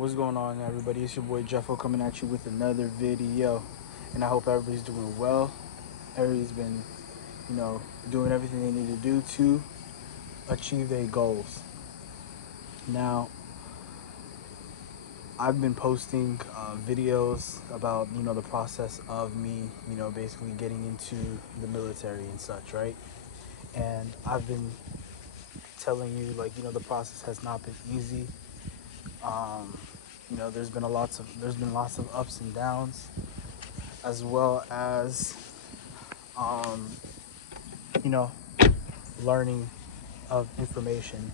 What's going on, everybody? It's your boy Jeffo coming at you with another video, and I hope everybody's doing well. Everybody's been, doing everything they need to do to achieve their goals. Now, I've been posting videos about, the process of me, basically getting into the military and such, right? And I've been telling you, the process has not been easy. Um, there's been lots of ups and downs, as well as um, you know learning of information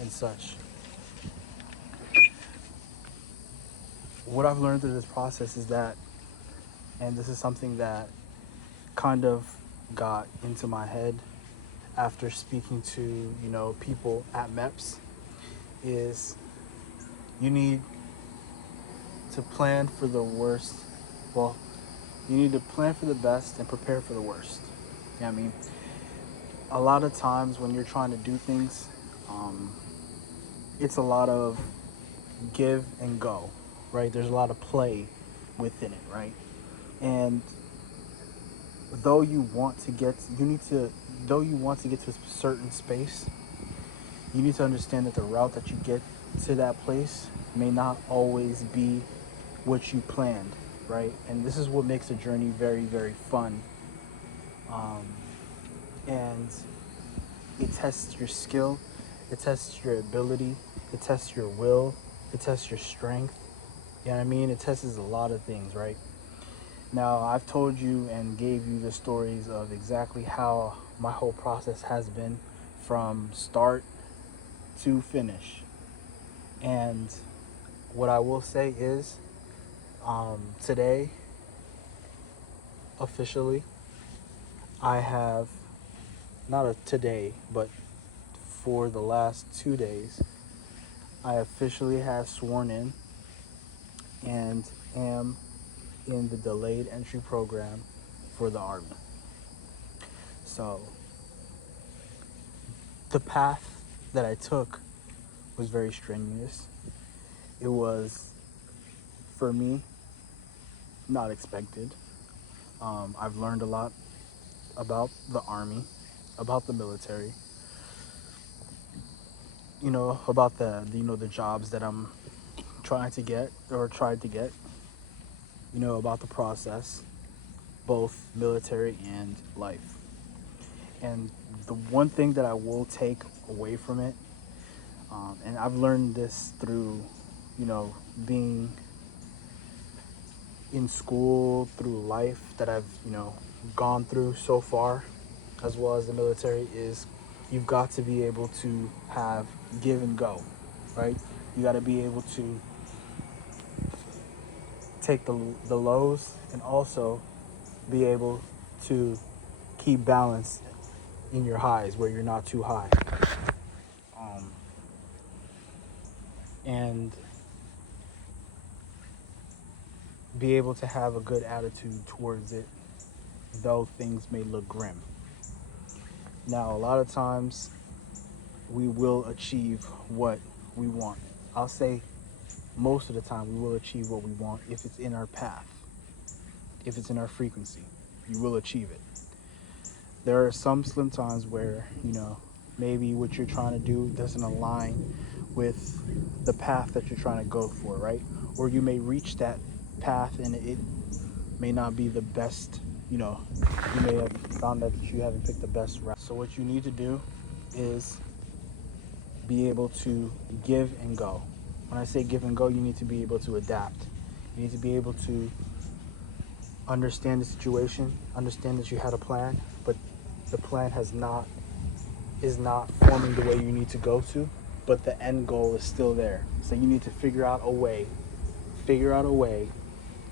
and such. What I've learned through this process is that, and this is something that kind of got into my head after speaking to people at MEPS, is you need to plan for the worst. Well, you need to plan for the best and prepare for the worst. You know what I mean? A lot of times when you're trying to do things, um, it's a lot of give and go, right? There's a lot of play within it, right? And though you want to get, you need to, though you want to get to a certain space, you need to understand that the route that you get to that place may not always be what you planned, right? And this is what makes the journey very, very fun. Um, and it tests your skill, it tests your ability, it tests your will, it tests your strength. You know what I mean? It tests a lot of things, right? Now, I've told you and gave you the stories of exactly how my whole process has been from start to finish. And what I will say is, today, officially, I have, not a today, but for the last 2 days, I officially have sworn in and am in the delayed entry program for the Army. So the path that I took was very strenuous. It was, for me, not expected. I've learned a lot about the Army, about the military, about the jobs that I'm trying to get or tried to get, about the process, both military and life. And the one thing that I will take away from it, and I've learned this through, being in school, through life that I've, gone through so far, as well as the military, is you've got to be able to have give and go, right? You got to be able to take the lows and also be able to keep balance in your highs where you're not too high. Um, and be able to have a good attitude towards it, though things may look grim. Now, a lot of times we will achieve what we want. I'll say most of the time we will achieve what we want if it's in our path, if it's in our frequency, you will achieve it. There are some slim times where, maybe what you're trying to do doesn't align with the path that you're trying to go for, right? Or you may reach that path and it may not be the best, you may have found that you haven't picked the best route. So what you need to do is be able to give and go. When I say give and go, you need to be able to adapt. You need to be able to understand the situation, understand that you had a plan, but the plan is not forming the way you need to go to, but the end goal is still there. So you need to figure out a way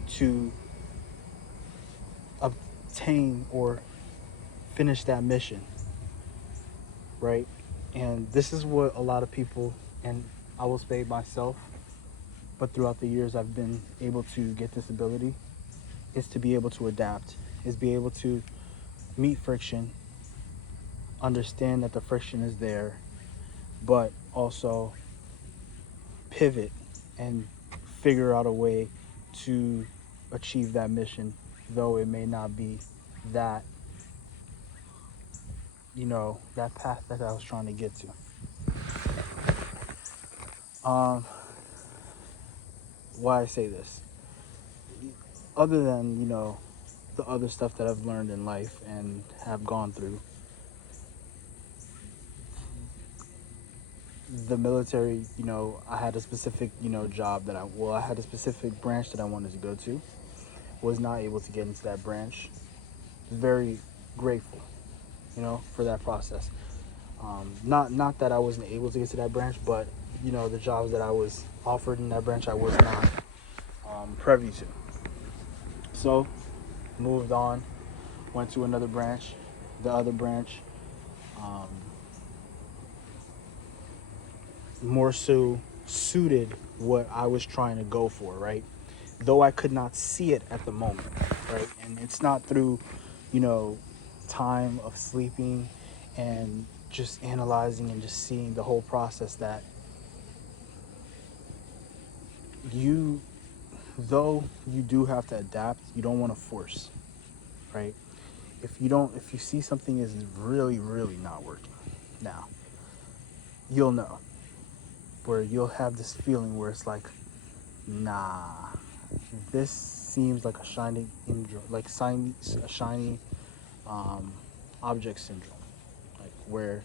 to obtain or finish that mission, right? And this is what a lot of people, and I will say myself, but throughout the years I've been able to get this ability, is to be able to adapt, is be able to meet friction, understand that the friction is there, but also pivot and figure out a way to achieve that mission, though it may not be that, that path that I was trying to get to. Why I say this, other than, the other stuff that I've learned in life and have gone through, the military, I had a specific, job I had a specific branch that I wanted to go to. Was not able to get into that branch. Very grateful, for that process. Not that I wasn't able to get to that branch, but the jobs that I was offered in that branch, I was not privy to. So, moved on, went to another branch. The other branch, um, more so suited what I was trying to go for, right? Though I could not see it at the moment, right? And it's not through, time of sleeping and just analyzing and just seeing the whole process that though you do have to adapt, you don't want to force, right? If you see something is really, really not working now, you'll know, where you'll have this feeling where it's like, nah, this seems like a shiny object syndrome, like where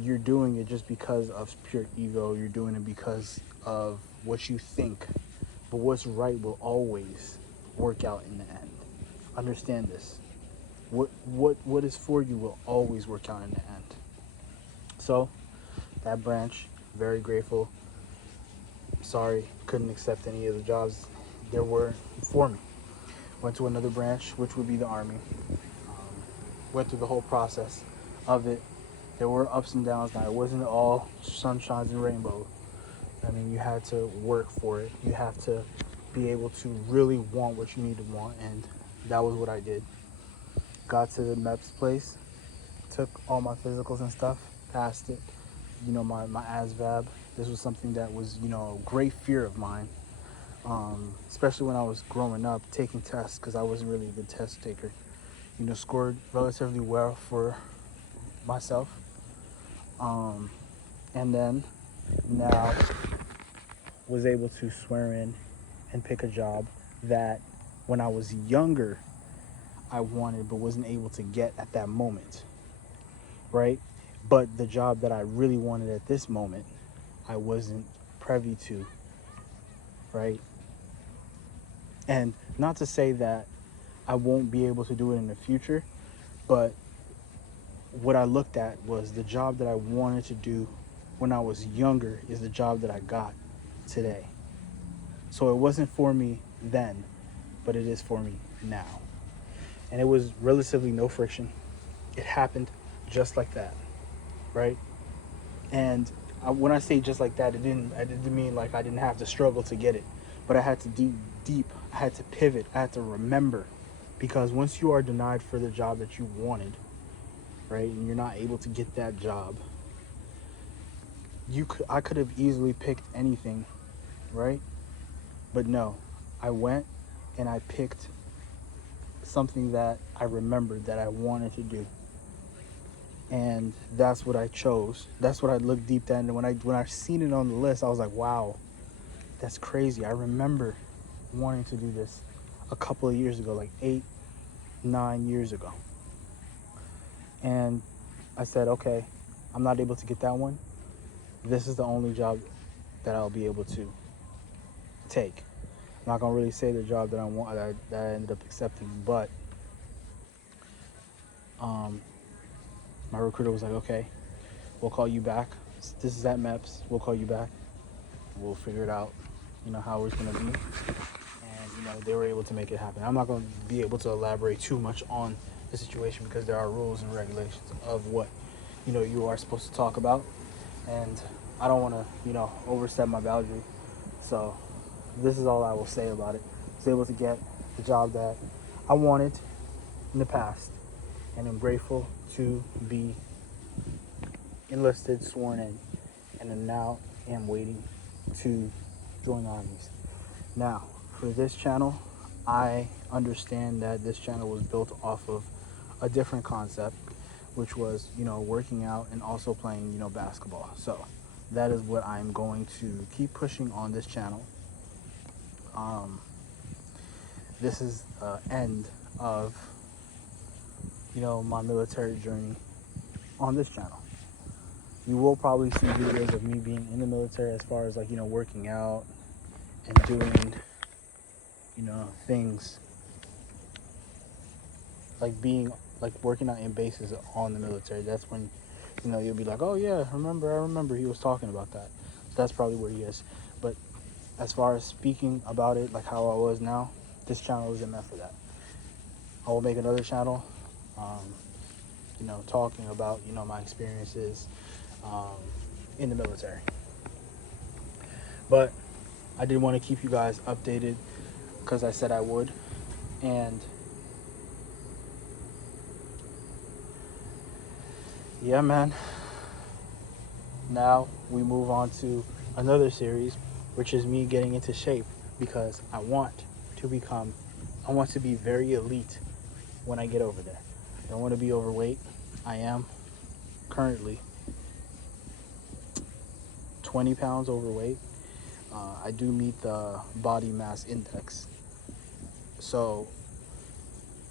you're doing it just because of pure ego. You're doing it because of what you think, but what's right will always work out in the end. Understand this. What is for you will always work out in the end. So that branch, very grateful. Sorry, couldn't accept any of the jobs there were for me. Went to another branch, which would be the Army. Went through the whole process of it. There were ups and downs. Now, it wasn't all sunshines and rainbows. I mean, you had to work for it. You have to be able to really want what you need to want, and that was what I did. Got to the MEPS place, took all my physicals and stuff, passed it. My ASVAB. This was something that was, a great fear of mine, especially when I was growing up, taking tests, because I wasn't really a good test taker. Scored relatively well for myself. And then now was able to swear in and pick a job that when I was younger I wanted but wasn't able to get at that moment, right? But the job that I really wanted at this moment, I wasn't privy to, right? And not to say that I won't be able to do it in the future, but what I looked at was the job that I wanted to do when I was younger is the job that I got today. So it wasn't for me then, but it is for me now. And it was relatively no friction. It happened just like that, right? And when I say just like that, I didn't mean like I didn't have to struggle to get it, but I had to deep. I had to pivot. I had to remember, because once you are denied for the job that you wanted, right, and you're not able to get that job, I could have easily picked anything, right? But no, I went and I picked something that I remembered that I wanted to do. And that's what I chose. That's what I looked deep at. And when I seen it on the list, I was like, wow, that's crazy. I remember wanting to do this a couple of years ago, like 8-9 years ago. And I said, okay, I'm not able to get that one. This is the only job that I'll be able to take. I'm not gonna really say the job that that I ended up accepting, but my recruiter was like, okay, we'll call you back. This is at MEPS. We'll call you back. We'll figure it out, how it's gonna be. And they were able to make it happen. I'm not gonna be able to elaborate too much on the situation because there are rules and regulations of what you are supposed to talk about, and I don't want to overstep my boundary. So this is all I will say about it. I was able to get the job that I wanted in the past, and I'm grateful to be enlisted, sworn in, and then now am waiting to join the armies. Now, for this channel, I understand that this channel was built off of a different concept, which was, working out and also playing, basketball. So that is what I'm going to keep pushing on this channel. This is the end of, my military journey on this channel. You will probably see videos of me being in the military as far as working out and doing, things like being like working out in bases on the military. That's when, you'll be like, oh yeah, I remember he was talking about that. So that's probably where he is. But as far as speaking about it, like how I was now, this channel isn't meant for that. I will make another channel, talking about, my experiences in the military. But I did want to keep you guys updated because I said I would. And yeah, man. Now we move on to another series, which is me getting into shape because I want to be very elite when I get over there. I don't want to be overweight. I am currently 20 pounds overweight. I do meet the body mass index. So,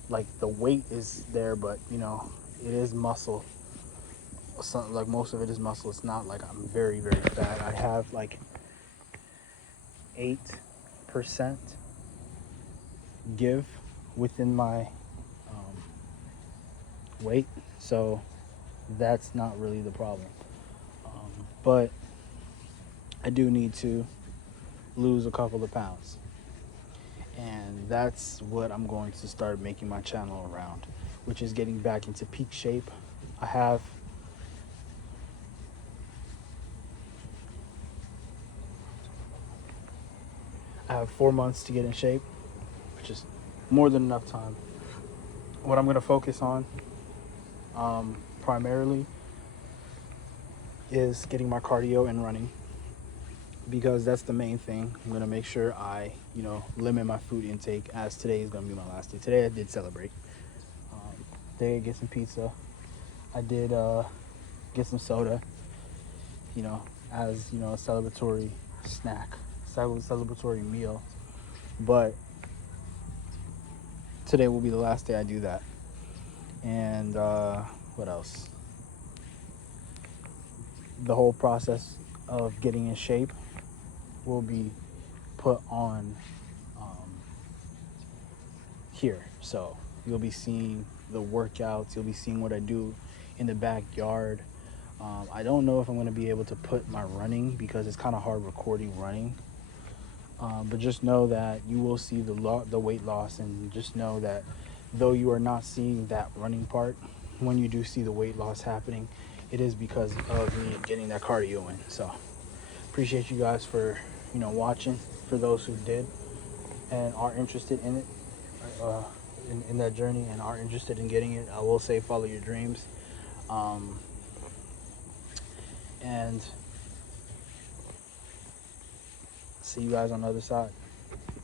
like, the weight is there, but, it is muscle. Like, most of it is muscle. It's not like I'm very, very fat. I have, like, 8% give within my weight. So, that's not really the problem. But I do need to lose a couple of pounds. And that's what I'm going to start making my channel around, which is getting back into peak shape. I have I have 4 months to get in shape, which is more than enough time. What I'm going to focus on primarily is getting my cardio and running, because that's the main thing. I'm going to make sure I, limit my food intake, as today is going to be my last day. Today I did celebrate. Today I get some pizza. I did get some soda, as, a celebratory snack, celebratory meal. But today will be the last day I do that. And what else? The whole process of getting in shape will be put on here. So you'll be seeing the workouts. You'll be seeing what I do in the backyard. I don't know if I'm going to be able to put my running, because it's kind of hard recording running. But just know that you will see the weight loss, and just know that though you are not seeing that running part, when you do see the weight loss happening, it is because of me getting that cardio in. So appreciate you guys for watching, for those who did and are interested in it, in that journey, and are interested in getting it. I will say follow your dreams, and see you guys on the other side.